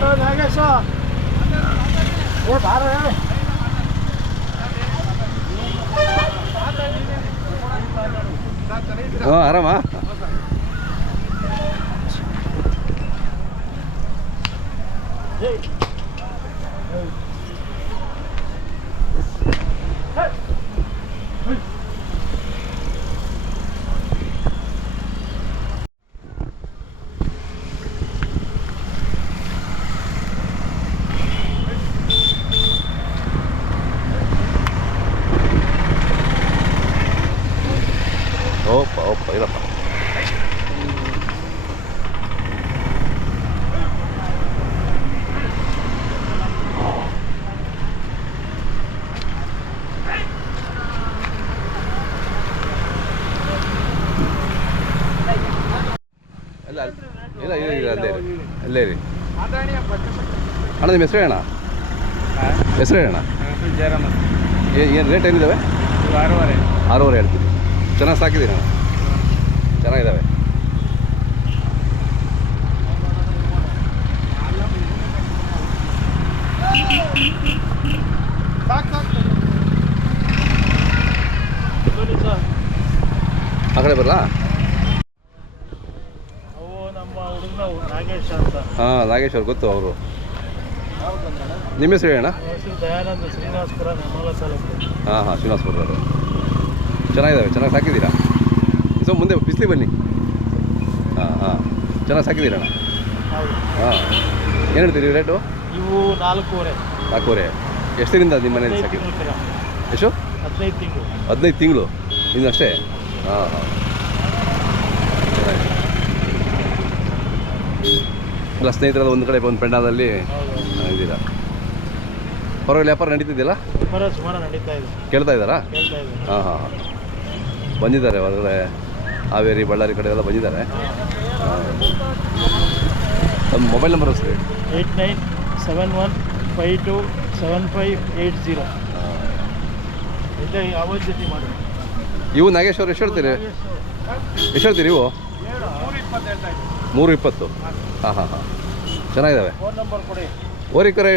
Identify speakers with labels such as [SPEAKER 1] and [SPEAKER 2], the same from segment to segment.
[SPEAKER 1] ಬಾರೋ ನಾಗೇಶ ಏ ಬಾರೋ Hey. ಇರಿ. ರೀ ಅಣ್ಣ ನಿಮ್ಮ ಹೆಸರು ಅಣ್ಣ ಹೆಸರು ಅಣ್ಣ
[SPEAKER 2] ಜಯರಾಮ
[SPEAKER 1] ಏನು ರೇಟ್ ಏನಿದ್ದಾವೆ
[SPEAKER 2] ಆರೂವರೆ.
[SPEAKER 1] ಆರೂವರೆ ಹೇಳ್ತೀನಿ ಚೆನ್ನಾಗಿ ಸಾಕಿದ್ದೀರಿ ಅಣ್ಣ ಚೆನ್ನಾಗಿದ್ದಾವೆ ಆ ಕಡೆ ಬರಲಾ
[SPEAKER 2] ಅವು ನಮ್ಮ ಹುಡುಗನ ನಾಗೇಶ್ ಅಂತ
[SPEAKER 1] ಹಾಂ ನಾಗೇಶ್ ಅವ್ರು ಗೊತ್ತು ಅವರು. ನಿಮ್ಮ ಹೆಸರು ಅಣ್ಣ
[SPEAKER 2] ಹಾಂ ಹೆಸರು ದಯಾನಂದ ಶ್ರೀನಿವಾಸಪುರ
[SPEAKER 1] ಹಾಂ ಹಾಂ ಶ್ರೀನಿವಾಸಪುರದವರು. ಚೆನ್ನಾಗಿದ್ದಾವೆ ಚೆನ್ನಾಗಿ ಸಾಕಿದ್ದೀರಾ? ಸೊ ಮುಂದೆ ಬಿಸಿಲಿ ಬನ್ನಿ. ಹಾಂ ಹಾಂ ಚೆನ್ನಾಗಿ ಸಾಕಿದ್ದೀರಾ ಅಣ್ಣ?
[SPEAKER 2] ಹೌದು.
[SPEAKER 1] ಹಾಂ. ಏನು ಹೇಳ್ತೀರಿ ರೇಟು?
[SPEAKER 2] ಇವು ನಾಲ್ಕೂವರೆ.
[SPEAKER 1] ನಾಲ್ಕೂವರೆ. ಎಷ್ಟು ದಿನದಿಂದ ನಿಮ್ಮ ಮನೆಯಲ್ಲಿ
[SPEAKER 2] ಹದಿನೈದು
[SPEAKER 1] ಸಾಕಿ
[SPEAKER 2] ತಿಂಗಳು ಕರ
[SPEAKER 1] ಎಷ್ಟು?
[SPEAKER 2] ಹದಿನೈದು ತಿಂಗಳು.
[SPEAKER 1] ಹದಿನೈದು ತಿಂಗಳು. ಇನ್ನು ಅಷ್ಟೇ? ಹಾಂ ಹಾಂ ಚೆನ್ನಾಗಿದೆ ಎಲ್ಲ ಸ್ನೇಹಿತರ ಒಂದು ಕಡೆ ಒಂದು ಪೆಂಡಾದಲ್ಲಿ ಇದ್ದೀರ? ಪರವಾಗಿಲ್ಲ ವ್ಯಾಪಾರ ನಡೀತಿದೆಯಲ್ಲ?
[SPEAKER 2] ವ್ಯಾಪಾರ ಸುಮಾರು ನಡೀತಾ ಇದೆ.
[SPEAKER 1] ಕೇಳ್ತಾ ಇದ್ದಾರಾ? ಹಾಂ ಹಾಂ ಹಾಂ. ಬಂದಿದ್ದಾರೆ ಹೊರಗಡೆ ಹಾವೇರಿ ಬಳ್ಳಾರಿ ಕಡೆ ಎಲ್ಲ ಬಂದಿದ್ದಾರೆ. ನಮ್ಮ ಮೊಬೈಲ್ ನಂಬರ್ ಸರಿ
[SPEAKER 2] eight nine seven one five two seven five eight zero.
[SPEAKER 1] ಇವು ನಾಗೇಶ್ವರ ಎಷ್ಟು ಹೇಳ್ತೀರಿ? ಎಷ್ಟು ಹೇಳ್ತೀರಿ ಇವು?
[SPEAKER 2] ಮೂರು ಇಪ್ಪತ್ತು
[SPEAKER 1] ಹಾಂ ಹಾಂ ಹಾಂ. ಚೆನ್ನಾಗಿದ್ದಾವೆ.
[SPEAKER 2] ಫೋನ್ ನಂಬರ್ ಕೊಡಿ.
[SPEAKER 1] ಓರಿ ಕರೆ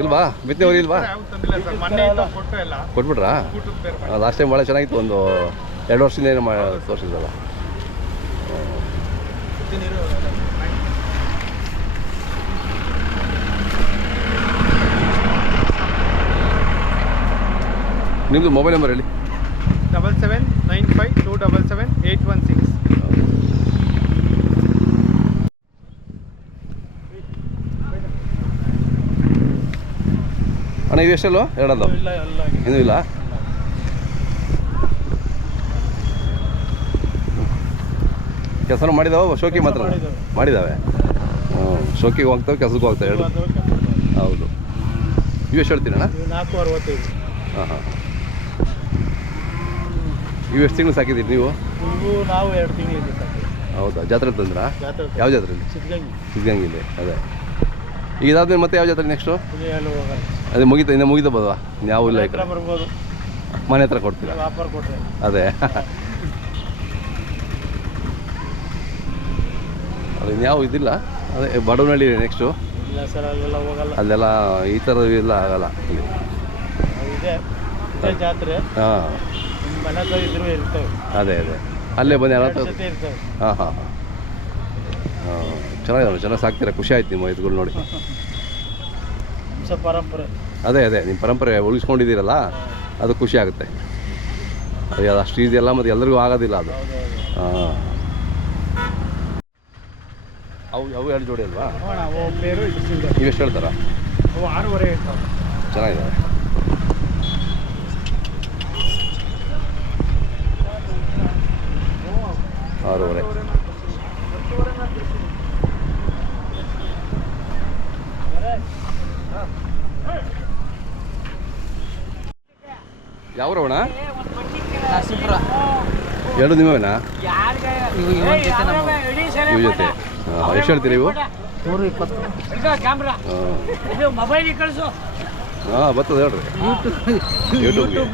[SPEAKER 1] ಇಲ್ವಾ? ಮಿತ್ತೆ ಓರಿ ಇಲ್ವಾ? ಕೊಟ್ಬಿಟ್ರಾ? ಲಾಸ್ಟ್ ಟೈಮ್ ಭಾಳ ಚೆನ್ನಾಗಿತ್ತು ಒಂದು ಎರಡು ವರ್ಷದಿಂದ ಏನು ಮಾಡಿ ತೋರಿಸಿದ್ದಲ್ಲ ನಿಮ್ಮದು ಮೊಬೈಲ್ ನಂಬರ್ ಹೇಳಿ.
[SPEAKER 2] Double seven nine five two double seven eight one six
[SPEAKER 1] ಅಣ್ಣ ಇದು ಎಷ್ಟಲ್ವ ಎರಡಲ್ಲ? ಇನ್ನೂ ಇಲ್ಲ? ಕೆಲಸ ಮಾಡಿದಾವ ಶೋಕಿ ಮಾತ್ರ?
[SPEAKER 2] ಮಾಡಿದ್ದಾವೆ.
[SPEAKER 1] ಮಾಡಿದ್ದಾವೆ ಹ್ಞೂ ಶೋಕಿಗೆ ಹೋಗ್ತಾವ ಕೆಲಸಕ್ಕೆ ಹೋಗ್ತಾವೆ ಎರಡು? ಹೌದು. ಇವು ಎಷ್ಟು
[SPEAKER 2] ಅರವತ್ತೈದು.
[SPEAKER 1] ಹಾಂ ಹಾಂ. ಇವು ಎಷ್ಟು ತಿಂಗಳು ಸಾಕಿದ್ದೀರಿ ನೀವು?
[SPEAKER 2] ನಾವು ಎರಡು ತಿಂಗಳಿದೆ
[SPEAKER 1] ಹೌದಾ? ಜಾತ್ರೆ ತಂದ್ರಾ? ಯಾವ ಜಾತ್ರೆ?
[SPEAKER 2] ಸಿದ್ಧಗಂಗೆ.
[SPEAKER 1] ಅದೇ. ಈಗ ಇದಾದ್ಮೇಲೆ ಮತ್ತೆ ಯಾವ ಜಾತ್ರೆ ನೆಕ್ಸ್ಟು ಅದೇ ಮುಗಿತ ಇನ್ನು ಮುಗಿತಾ ಬದವಾ ಯಾವ ಇಲ್ಲ ಈ
[SPEAKER 2] ಹತ್ರ
[SPEAKER 1] ಕಡೆ
[SPEAKER 2] ಬರ್ಬೋದು.
[SPEAKER 1] ಮನೆ ಹತ್ರ ಕೊಡ್ತೀರಾ?
[SPEAKER 2] ವ್ಯಾಪಾರ ಕೊಟ್ಟರೆ
[SPEAKER 1] ಅದೇ. ಅದು ಇನ್ಯಾವ ಇದಿಲ್ಲ. ಅದೇ ಬಡವನಹಳ್ಳಿ ನೆಕ್ಸ್ಟು
[SPEAKER 2] ಇಲ್ಲ ಸರ್ ಅಲ್ಲೆಲ್ಲ ಹೋಗಲ್ಲ.
[SPEAKER 1] ಅಲ್ಲೆಲ್ಲ ಈ ಥರ ಇಲ್ಲ ಆಗಲ್ಲ ಇಲ್ಲಿ.
[SPEAKER 2] ಇದೆ. ಇದೆ ಜಾತ್ರೆ.
[SPEAKER 1] ಹಾಂ.
[SPEAKER 2] ನಿಮ್ಮ ಮನೆ ಹತ್ರ ಇದ್ರು ಇರ್ತವೆ.
[SPEAKER 1] ಅದೇ ಅದೇ. ಅಲ್ಲೇ ಬಂದು ಯಾರ
[SPEAKER 2] ಎರಡು ಜೊತೆ ಇರ್ತವೆ.
[SPEAKER 1] ಹಾಂ ಹಾಂ ಹಾಂ. ಹಾಂ ಚೆನ್ನಾಗಿದೆ ಚೆನ್ನಾಗಿ ಸಾಕ್ತೀರಾ? ಖುಷಿ ಆಯ್ತು ನಿಮ್ಮ ಇದ್ಗಳು ನೋಡಿ.
[SPEAKER 2] ವಂಶ ಪರಂಪರೆ.
[SPEAKER 1] ಅದೇ ಅದೇ ನಿಮ್ಮ ಪರಂಪರೆ ಉಳಿಸ್ಕೊಂಡಿದ್ದೀರಲ್ಲ ಅದು ಖುಷಿ ಆಗುತ್ತೆ. ಅದೇ ಅದು ಅಷ್ಟು ಇದೆಯಲ್ಲ ಮತ್ತು ಎಲ್ಲರಿಗೂ ಆಗೋದಿಲ್ಲ ಅದು. ಹಾಂ. ಅವು ಅವು ಎರಡು ಜೋಡಿ ಅಲ್ವಾ? ನೀವು ಎಷ್ಟು ಹೇಳ್ತಾರಾ?
[SPEAKER 2] ಅವು ಆರೂವರೆ ಇರ್ತಾವೆ
[SPEAKER 1] ಚೆನ್ನಾಗಿದ್ದಾವೆ ಆರೂವರೆ. ಯಾವ ರವಣ
[SPEAKER 2] ನರಸೀಪುರ
[SPEAKER 1] ಎರಡು ನಿಮ್ಮವೇನಾ?
[SPEAKER 2] ಇವು ಜೊತೆ.
[SPEAKER 1] ಹಾಂ ಎಷ್ಟು ಹೇಳ್ತೀರಿ ಇವು?
[SPEAKER 2] ನೂರು ಇಪ್ಪತ್ತು.
[SPEAKER 1] ಹಾಂ.
[SPEAKER 3] ಮೊಬೈಲ್ ಕಳಿಸು.
[SPEAKER 1] ಹಾಂ ಬರ್ತದೆ ಹೇಳ್ರಿ.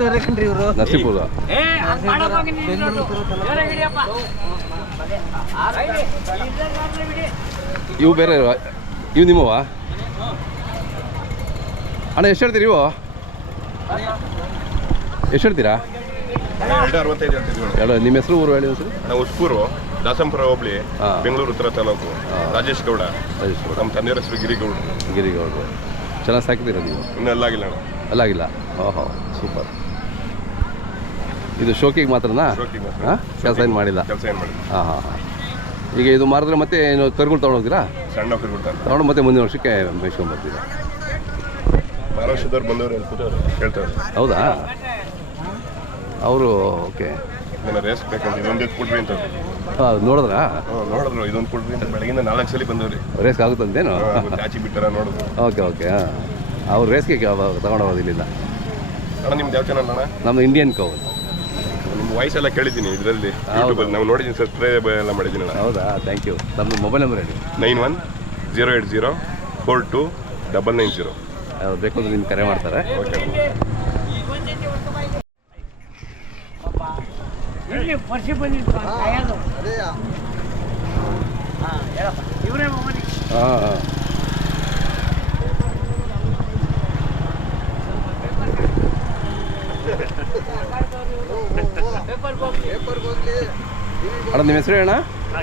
[SPEAKER 2] ಬೇರೆ ಕಣ್ರಿ ಇವರು.
[SPEAKER 1] ನರಸೀಪುರ.
[SPEAKER 3] ಹಿಡಿಯಪ್ಪ.
[SPEAKER 1] ಇವು ಬೇರೆ ಇವು ನಿಮ್ಮವ ಅಣ್ಣ ಎಷ್ಟು ಹೇಳ್ತೀರಿ ಇವು? ಎಷ್ಟು ಹೇಳ್ತೀರಾ
[SPEAKER 4] ಎರಡು ಅರವತ್ತೈದು ಮೇಡಮ್
[SPEAKER 1] ನಿಮ್ಮ ಹೆಸರು ಊರು ಹೇಳಿ
[SPEAKER 4] ನಾವು ಉಸ್ಕೂರು ದಾಸಂಪುರ ಹೋಬಳಿ
[SPEAKER 1] ಹಾ.
[SPEAKER 4] ಬೆಂಗಳೂರು ಉತ್ತರ ತಾಲೂಕು. ರಾಜೇಶ್ ಗೌಡ.
[SPEAKER 1] ರಾಜೇಶ್
[SPEAKER 4] ನಮ್ಮ ತಂದೆಯವ್ರ ಹೆಸರು ಗಿರಿಗೌಡ.
[SPEAKER 1] ಗಿರಿಗೌಡರು ಚೆನ್ನಾಗಿ ಸಾಕಿದ್ದೀರ ನೀವು?
[SPEAKER 4] ಇನ್ನೂ ಅಲ್ಲಾಗಿಲ್ಲ ಅಣ್ಣ.
[SPEAKER 1] ಅಲ್ಲಾಗಿಲ್ಲ? ಓಹೋ ಸೂಪರ್. ಇದು ಶೋಕಿಗೆ ಮಾತ್ರನಾ?
[SPEAKER 4] ಶೋಕಿಗೆ ಮಾತ್ರ.
[SPEAKER 1] ಹಾಂ? ಕೆಲಸ ಏನು ಮಾಡಿಲ್ಲ?
[SPEAKER 4] ಕೆಲಸ ಏನು ಮಾಡಿಲ್ಲ.
[SPEAKER 1] ಹಾಂ ಹಾಂ ಹಾಂ. ಈಗ ಇದು ಮಾರಿದ್ರೆ ಮತ್ತೆ ಏನು ಕರುಗಳು ತೊಗೊಂಡೋಗ್ತೀರಾ
[SPEAKER 4] ಸಣ್ಣ ಕೊಡ್ತಾರೆ.
[SPEAKER 1] ತೊಗೊಂಡು ಮತ್ತೆ ಮುಂದಿನ ವರ್ಷಕ್ಕೆ ಮೇಯ್ಸ್ಕೊಂಡ್ಬರ್ತೀರಾ
[SPEAKER 4] ಮಹಾರಾಷ್ಟ್ರದವ್ರು ಬಂದವರು ಹೇಳ್ತಾರೆ.
[SPEAKER 1] ಹೌದಾ? ಅವರು ಓಕೆ
[SPEAKER 4] ನನ್ನ ರೇಸ್ ಬೇಕಂತ ಇದೊಂದು ಕೊಡ್ರಿ ಅಂತ
[SPEAKER 1] ಹಾಂ ನೋಡಿದ್ರಾ?
[SPEAKER 4] ಹ್ಞೂ ನೋಡಿದ್ರು ಇದೊಂದು ಕೊಡ್ರಿ ಅಂತ ಬೆಳಗಿಂದ ನಾಲ್ಕು ಸಲ ಬಂದವ್ರಿ.
[SPEAKER 1] ರೇಸ್ಗೆ ಆಗುತ್ತಂತೇನು?
[SPEAKER 4] ಆಚಿ ಬಿಟ್ಟಾರ ನೋಡಿದ್ರು
[SPEAKER 1] ಓಕೆ ಓಕೆ ಹಾಂ. ಅವ್ರು ರೇಸ್ಗೆ ತಗೊಂಡು ಹೋಗೋದು ಇಲ್ಲಿಂದ
[SPEAKER 4] ಅಣ್ಣ ನಿಮ್ದು ಯಾವ ಚಾನಲ್ ಅಣ್ಣ?
[SPEAKER 1] ನಮ್ಮದು ಇಂಡಿಯನ್ ಕೌ
[SPEAKER 4] ನಿಮ್ಮ ವಾಯ್ಸ್ ಎಲ್ಲ ಕೇಳಿದ್ದೀನಿ ಇದರಲ್ಲಿ ಯೂಟ್ಯೂಬಲ್ಲಿ ನಾವು ನೋಡಿದ್ದೀನಿ ಸಬ್ಸ್ಕ್ರೈಬ್ ಎಲ್ಲ ಮಾಡಿದ್ದೀನಿ ಅಣ್ಣ
[SPEAKER 1] ಹೌದಾ? ಥ್ಯಾಂಕ್ ಯು ನಮ್ಮದು ಮೊಬೈಲ್ ನಂಬರ್ ಹೇಳಿ.
[SPEAKER 4] Nine one zero eight zero four two double nine
[SPEAKER 1] zero ಬೇಕು ಅಂದ್ರೆ ನಿಮ್ಗೆ ಕರೆ ಮಾಡ್ತಾರೆ.
[SPEAKER 4] ಓಕೆ
[SPEAKER 3] ಇಲ್ಲಿ ವರ್ಷ ಬಂದಿದ್ದು ಕಾಯೋದು ಇವರೇ ಮಗನಿ
[SPEAKER 1] ಹಾಂ ಹಾಂ. ಅಣ್ಣ ನಿಮ್ಮ ಹೆಸರು ಅಣ್ಣ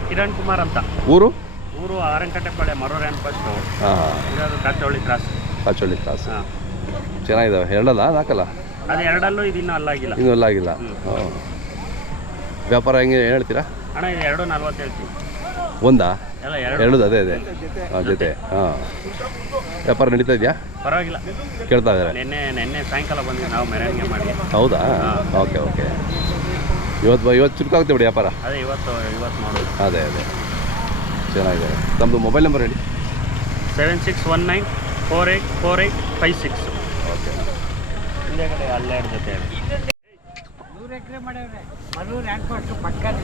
[SPEAKER 2] ಕಿರಣ್ ಕುಮಾರ್ ಅಂತ.
[SPEAKER 1] ಊರು?
[SPEAKER 2] ಊರು ಆರಂಕಟ್ಟೆಪಾಳೆ ಮರೋರೆ ಅನ್ಪಟ್ಟು
[SPEAKER 1] ಹಾಂ ಹಾಂ.
[SPEAKER 2] ಇರೋದು ಕಾಚವಳ್ಳಿ ಕ್ರಾಸ್.
[SPEAKER 1] ಕಾಚೋಳಿ ಕ್ರಾಸ್.
[SPEAKER 2] ಹಾಂ.
[SPEAKER 1] ಚೆನ್ನಾಗಿದ್ದಾವೆ ಎರಡಲ್ಲ? ನಾಲ್ಕಲ್ಲ
[SPEAKER 2] ಅದು ಎರಡಲ್ಲೂ ಇದು ಇನ್ನೂ ಅಲ್ಲಾಗಿಲ್ಲ.
[SPEAKER 1] ಇನ್ನೂ ಅಲ್ಲಾಗಿಲ್ಲ. ಹಾಂ. ವ್ಯಾಪಾರ ಹೆಂಗೆ ಹೇಳ್ತೀರಾ?
[SPEAKER 2] ಅಣ್ಣ ಇದು ಎರಡು ನಲ್ವತ್ತು ಹೇಳ್ತೀವಿ
[SPEAKER 1] ಒಂದಾ?
[SPEAKER 2] ಎಲ್ಲ ಎರಡು.
[SPEAKER 1] ಎರಡು ಅದೇ ಅದೇ. ಹಾಂ ಜೊತೆ. ಹಾಂ. ವ್ಯಾಪಾರ ನಡೀತಾ ಇದೆಯಾ?
[SPEAKER 2] ಪರವಾಗಿಲ್ಲ.
[SPEAKER 1] ಕೇಳ್ತಾ ಇದ್ದಾರೆ.
[SPEAKER 2] ನಿನ್ನೆ ನಿನ್ನೆ ಸಾಯಂಕಾಲ ಬಂದ್ವಿ ನಾವು ಮೆರವಣಿಗೆ ಮಾಡಿ.
[SPEAKER 1] ಹೌದಾ? Okay okay. ಇವತ್ತು ಬ- ಇವತ್ತು ಚುರುಕಾಗುತ್ತೆ ಬಿಡಿ ವ್ಯಾಪಾರ.
[SPEAKER 2] ಅದೇ ಇವತ್ತು ಇವತ್ತು ನೋಡೋದು
[SPEAKER 1] ಅದೇ ಅದೇ. ಚೆನ್ನಾಗಿದೆ. ನಮ್ಮದು ಮೊಬೈಲ್ ನಂಬರ್ ಹೇಳಿ.
[SPEAKER 2] Seven six one nine four eight four eight five six.
[SPEAKER 1] Okay.
[SPEAKER 2] ಹಿಂದೆ ಕಡೆ ಹನ್ನೆರಡು ಜೊತೆ
[SPEAKER 3] ಎಕರೆ ಮಾಡ್ಯಾವ್ರೆ ಮಲ್ಲೂರು ಹ್ಯಾಂಡ್ ಪೋಸ್ಟ್ ಪಕ್ಕನೇ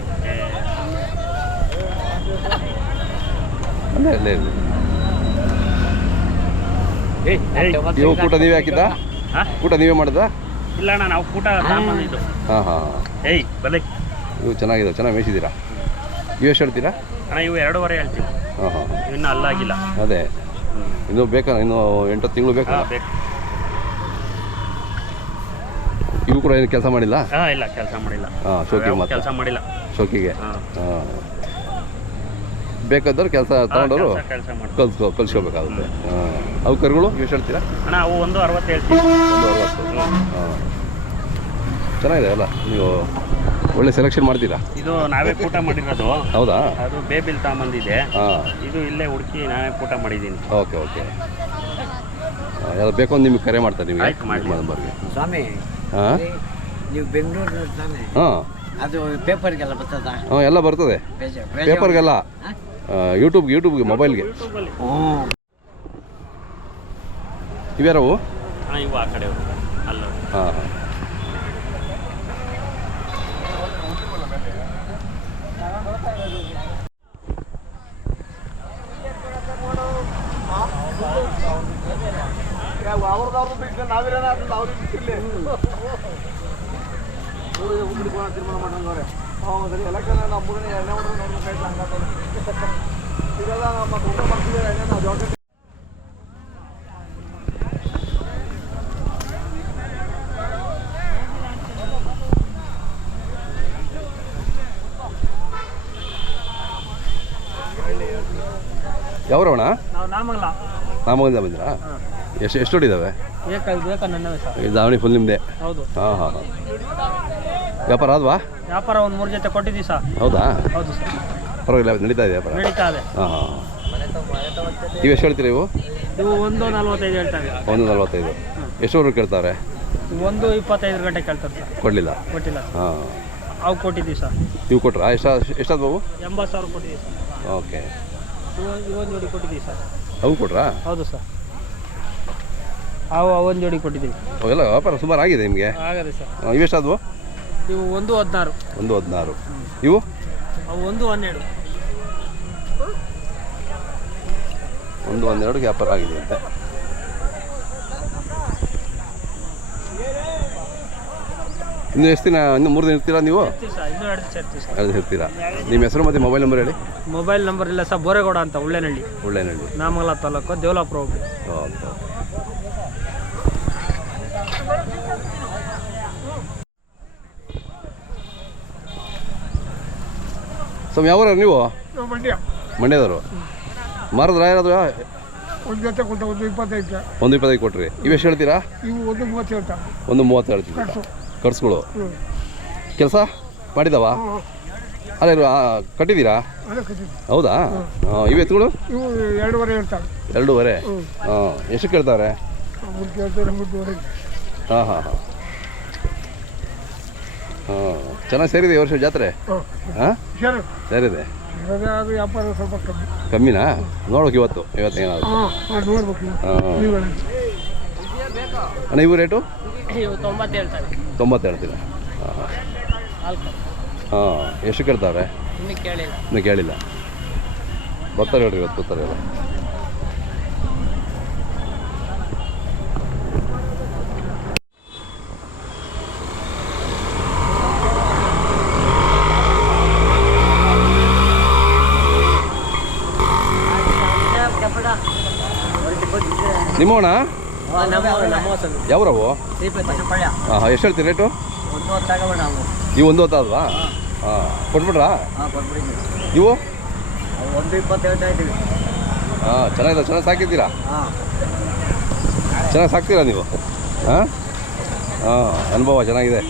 [SPEAKER 1] ಅಲ್ಲೇ ಇವು ಕೂಟ ನೀವೇ ಹಾಕಿದ್ದಾ?
[SPEAKER 2] ಹಾಂ?
[SPEAKER 1] ಕೂಟ ನೀವೇ ಮಾಡಿದ
[SPEAKER 2] ಇಲ್ಲ ಅಣ್ಣ ನಾವು ತಗೊಂಬಂದಿದ್ದು
[SPEAKER 1] ಹಾಂ. ಹಾಂ
[SPEAKER 2] ಏಯ್ ಬಲೆ
[SPEAKER 1] ಇವು ಚೆನ್ನಾಗಿದೆ ಚೆನ್ನಾಗಿ ಮೇಯಿಸಿದ್ದೀರಾ? ಇವು ಎಷ್ಟು ಹೇಳ್ತೀರಾ?
[SPEAKER 2] ಅಣ್ಣ ಇವು ಎರಡೂವರೆ ಹೇಳ್ತೀವಿ.
[SPEAKER 1] ಹಾಂ
[SPEAKER 2] ಇನ್ನೂ ಅಲ್ಲಾಗಿಲ್ಲ.
[SPEAKER 1] ಅದೇ. ಇನ್ನೂ ಬೇಕಾ ಇನ್ನೂ ಎಂಟು ತಿಂಗಳು ಬೇಕಾ?
[SPEAKER 2] ಬೇಕು.
[SPEAKER 1] ಇವು ಕೂಡ ಏನು ಕೆಲಸ ಮಾಡಿಲ್ಲ?
[SPEAKER 2] ಹಾಂ ಇಲ್ಲ ಕೆಲಸ ಮಾಡಿಲ್ಲ.
[SPEAKER 1] ಹಾಂ ಶೋಕಿ
[SPEAKER 2] ಕೆಲಸ ಮಾಡಿಲ್ಲ.
[SPEAKER 1] ಶೋಕಿಗೆ?
[SPEAKER 2] ಹಾಂ.
[SPEAKER 1] ಹಾಂ. ಬೇಕಾದವ್ರು ಕೆಲಸ ತಗೊಂಡವರು
[SPEAKER 2] ಕೆಲಸ ಮಾಡಿ
[SPEAKER 1] ಕಲ್ಸ್ಕೊ ಕಲ್ಸ್ಕೋಬೇಕಾಗುತ್ತೆ. ಹಾಂ. ಅವು ಕರುಗಳು? ಎಷ್ಟು ಹೇಳ್ತೀರಾ?
[SPEAKER 2] ಅಣ್ಣ ಅವು ಒಂದು ಅರವತ್ತು ಹೇಳ್ತೀವಿ.
[SPEAKER 1] ಒಂದು ಅರವತ್ತು. ಹಾಂ. ಚೆನ್ನಾಗಿದೆ ಅಲ್ಲ? ನೀವು ಒಳ್ಳೆ ಸೆಲೆಕ್ಷನ್ ಮಾಡ್ತೀರಾ?
[SPEAKER 2] ಇದು ನಾವೇ ಊಟ ಮಾಡಿರೋದು.
[SPEAKER 1] ಹೌದಾ?
[SPEAKER 2] ಅದು ಬೇಬಿಲ್ ತಾಮಂದಿದೆ.
[SPEAKER 1] ಹಾಂ.
[SPEAKER 2] ಇದು ಇಲ್ಲೇ ಹುಡುಕಿ ನಾನೇ ಊಟ ಮಾಡಿದ್ದೀನಿ
[SPEAKER 1] ಓಕೆ ಓಕೆ. ಯಾರು ಬೇಕು ನಿಮಗೆ ಕರೆ ಮಾಡ್ತಾರೆ ನಿಮಗೆ ನಂಬರ್ಗೆ
[SPEAKER 3] ಸ್ವಾಮಿ
[SPEAKER 1] ಹಾಂ?
[SPEAKER 3] ನೀವು ಬೆಂಗಳೂರು ತಾನೆ.
[SPEAKER 1] ಹಾಂ.
[SPEAKER 3] ಅದು ಪೇಪರ್ಗೆಲ್ಲ ಬರ್ತದ?
[SPEAKER 1] ಹಾಂ ಎಲ್ಲ ಬರ್ತದೆ. ಪೇಪರ್ಗೆಲ್ಲ? ಯೂಟ್ಯೂಬ್ಗೆ ಯೂಟ್ಯೂಬ್ಗೆ ಮೊಬೈಲ್ಗೆ
[SPEAKER 3] ಹ್ಞೂ
[SPEAKER 1] ಇವ್ಯಾರವು?
[SPEAKER 2] ಹಾಂ ಇವು ಆ ಕಡೆ ಅಲ್ಲ
[SPEAKER 1] ಹಾಂ. ಹಾಂ ಯಾವ್ರವಣ
[SPEAKER 2] ನಾವು ನಾಮಲ್ಲ
[SPEAKER 1] ನಾಮಗಂದ ಬಂದಿರಾ ಎಷ್ಟು ಎಷ್ಟು ಹೊಡಿದಾವೆ? ದಾವಣಿ ಫುಲ್ ನಿಮ್ಮದೆ
[SPEAKER 2] ಹೌದು.
[SPEAKER 1] ಹಾಂ ಹಾಂ ಹಾಂ. ವ್ಯಾಪಾರ ಅಲ್ವಾ
[SPEAKER 2] ವ್ಯಾಪಾರ ಒಂದು ಮೂರು ಜೊತೆ ಕೊಟ್ಟಿದ್ದೀವಿ ಸರ್.
[SPEAKER 1] ಹೌದಾ?
[SPEAKER 2] ಹೌದು ಸರ್.
[SPEAKER 1] ಪರವಾಗಿಲ್ಲ ನಡೀತಾ ಇದೆ ವ್ಯಾಪಾರ?
[SPEAKER 2] ನಡೀತಾ ಇದೆ.
[SPEAKER 1] ಹಾಂ ಹಾಂ. ನೀವು ಎಷ್ಟು ಹೇಳ್ತೀರಿ ಇವು?
[SPEAKER 2] ಇವು ಒಂದು ನಲ್ವತ್ತೈದು ಹೇಳ್ತಾರೆ
[SPEAKER 1] ಒಂದು ನಲ್ವತ್ತೈದು. ಎಷ್ಟುವರೆಗೂ ಕೇಳ್ತಾರೆ?
[SPEAKER 2] ಒಂದು ಇಪ್ಪತ್ತೈದು ಗಂಟೆ ಕೇಳ್ತಾರೆ ಸರ್.
[SPEAKER 1] ಕೊಡಲಿಲ್ಲ?
[SPEAKER 2] ಕೊಟ್ಟಿಲ್ಲ
[SPEAKER 1] ಹಾಂ.
[SPEAKER 2] ಅವು ಕೊಟ್ಟಿದ್ದೀವಿ ಸರ್.
[SPEAKER 1] ನೀವು ಕೊಟ್ರಾ? ಎಷ್ಟು ಬಾವು
[SPEAKER 2] ಎಂಬತ್ತು ಸಾವಿರ ಕೊಟ್ಟಿದ್ದೀವಿ ಸರ್.
[SPEAKER 1] ಓಕೆ.
[SPEAKER 2] ಇವು ಇವೊಂದು ನೋಡಿ ಕೊಟ್ಟಿದ್ದೀವಿ ಸರ್.
[SPEAKER 1] ಅವು ಕೊಟ್ರಾ?
[SPEAKER 2] ಹೌದು ಸರ್. ಅವು ಒಂದು ಜೋಡಿ ಕೊಟ್ಟಿದ್ದೀವಿ.
[SPEAKER 1] ಎಲ್ಲ ವ್ಯಾಪಾರ ಸುಮಾರು ಆಗಿದೆ ನಿಮಗೆ?
[SPEAKER 2] ಆಗದೆ ಸರ್.
[SPEAKER 1] ಇವೆಷ್ಟಾದವು?
[SPEAKER 2] ಇವು ಒಂದು ಹದಿನಾರು.
[SPEAKER 1] ಒಂದು ಹದಿನಾರು. ಇವು?
[SPEAKER 2] ಅವು ಒಂದು ಹನ್ನೆರಡು.
[SPEAKER 1] ಒಂದು ಹನ್ನೆರಡು ವ್ಯಾಪಾರ ಆಗಿದೆ ಅಂತ. ಇನ್ನು ಎಷ್ಟು ದಿನ ಇನ್ನು ಮೂರು ದಿನ ಇರ್ತೀರಾ ನೀವು?
[SPEAKER 2] ಇರ್ತೀವಿ ಸರ್ ಇನ್ನೂ ಎರಡು ದಿವಸ ಇರ್ತೀವಿ ಸರ್.
[SPEAKER 1] ಎರಡು ಇರ್ತೀರಾ? ನಿಮ್ಮ ಹೆಸರು ಮತ್ತೆ ಮೊಬೈಲ್ ನಂಬರ್ ಹೇಳಿ.
[SPEAKER 2] ಮೊಬೈಲ್ ನಂಬರ್ ಇಲ್ಲ ಸರ್ ಬೋರೇಗೌಡ ಅಂತ ಉಳ್ಳೆನಹಳ್ಳಿ
[SPEAKER 1] ಒಳ್ಳೆನಹಳ್ಳಿ
[SPEAKER 2] ನಾಮಗಲ ತಾಲೂಕು ದೇವಲಾಪುರ ಹೋಗಿ
[SPEAKER 1] ಓಕೆ ಸ್ವಾಮಿ ಯಾವ ನೀವು?
[SPEAKER 5] ಮಂಡ್ಯ.
[SPEAKER 1] ಮಂಡ್ಯದವರು. ಮರದ್ರ ಯಾರಾದ್ರು
[SPEAKER 5] ಒಂದು ಜೊತೆ ಕೊಟ್ಟ ಒಂದು ಇಪ್ಪತ್ತೈದು.
[SPEAKER 1] ಒಂದು ಇಪ್ಪತ್ತೈದು ಕೊಟ್ರಿ. ಇವೆಷ್ಟು ಹೇಳ್ತೀರಾ?
[SPEAKER 5] ಇವು ಒಂದು ಮೂವತ್ತು ಹೇಳ್ತಾರೆ.
[SPEAKER 1] ಒಂದು ಮೂವತ್ತು ಹೇಳ್ತೀವಿ.
[SPEAKER 5] ಕಟ್ಸು
[SPEAKER 1] ಕೆಲಸ ಮಾಡಿದವ? ಅಲ್ಲ ಆ, ಕಟ್ಟಿದ್ದೀರಾ
[SPEAKER 5] ಅದೇ
[SPEAKER 1] ಹೌದಾ? ಇವು ಎತ್ತುಗಳು
[SPEAKER 5] ಇವು ಎರಡೂವರೆ ಹೇಳ್ತಾರೆ.
[SPEAKER 1] ಎರಡೂವರೆ? ಹಾಂ ಎಷ್ಟು ಕೇಳ್ತಾವ್ರೆ ಹಾಂ ಹಾಂ ಹಾಂ. ಹಾಂ ಚೆನ್ನಾಗಿ ಸೇರಿದೆ ಈ ವರ್ಷ ಜಾತ್ರೆ?
[SPEAKER 5] ಹಾಂ.
[SPEAKER 1] ಹಾಂ?
[SPEAKER 5] ಸರಿ
[SPEAKER 1] ಸೇರಿದೆ?
[SPEAKER 5] ಇವಾಗ ಅದು ವ್ಯಾಪಾರ ಸ್ವಲ್ಪ ಕಮ್ಮಿ.
[SPEAKER 1] ಕಮ್ಮಿನಾ? ನೋಡೋಕೆ ಇವತ್ತು ಇವತ್ತು ಏನಾದ್ರು. ಅಣ್ಣ ಇವು ರೇಟು
[SPEAKER 3] ತೊಂಬತ್ತು ಹೇಳ್ತಾರೆ
[SPEAKER 1] ಹಾಂ ಎಷ್ಟು ಕೇಳ್ತಾವ್ರೆ
[SPEAKER 3] ಇನ್ನೂ ಕೇಳಿಲ್ಲ.
[SPEAKER 1] ಇನ್ನೂ ಕೇಳಿಲ್ಲ. ಬರ್ತಾರೆ ಹೇಳ್ರಿ ಇವತ್ತು ಬರ್ತಾರೆ ಎಲ್ಲ. ನಿಮ್ಮವಣ ಯಾವ್ರವು? ಹಾಂ ಎಷ್ಟು ಹೇಳ್ತೀರಿ ರೇಟು?
[SPEAKER 3] ಒಂದು ಹೊತ್ತು ನಾವು.
[SPEAKER 1] ಇವು ಒಂದು ಹೊತ್ತಾದ್ವಾ ಹಾಂ. ಕೊಟ್ಬಿಟ್ರಾ? ಇವು?
[SPEAKER 3] ಇದ್ದೀವಿ.
[SPEAKER 1] ಹಾಂ ಚೆನ್ನಾಗಿದೆ ಚೆನ್ನಾಗಿ ಸಾಕಿದ್ದೀರಾ?
[SPEAKER 3] ಹಾಂ.
[SPEAKER 1] ಚೆನ್ನಾಗಿ ಸಾಕ್ತೀರಾ ನೀವು? ಹಾಂ? ಹಾಂ ಅನುಭವ ಚೆನ್ನಾಗಿದೆ.